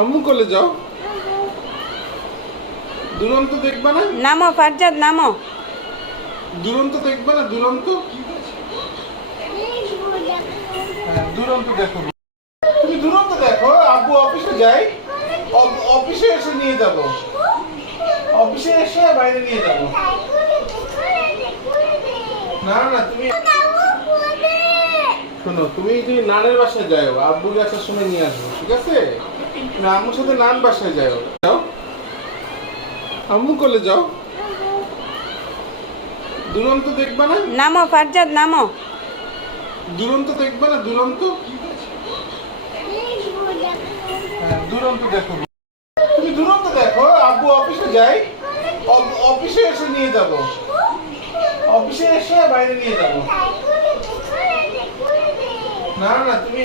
আম্মু কোলে যাও। দুরন্ত দেখবা না? নামো ফারজাদ নামো। দুরন্ত দেখবা না? দুরন্ত হ্যাঁ, দুরন্ত দেখো। তুমি দুরন্ত দেখো। আব্বু অফিসে যাই, অফিসে এসে নিয়ে যাব। অফিসে এসে বাইরে নিয়ে যাব। না না, তুমি শোনো, তুমি নানের বাসায় যাও, আব্বু আসার সময় নিয়ে আসবো, ঠিক আছে? তুমি আম্মুর সাথে নান বাসায় যাও। যাও, আম্মু কোলে যাও। দুরন্ত দেখবা না? নামো ফারজাদ নামো। দুরন্ত দেখবা না? দুরন্ত হ্যাঁ, দুরন্ত দেখো। তুমি দুরন্ত দেখো। আব্বু অফিসে যাই, অফিসে এসে নিয়ে যাব। অফিসে এসে বাইরে নিয়ে যাব। না না, তুমি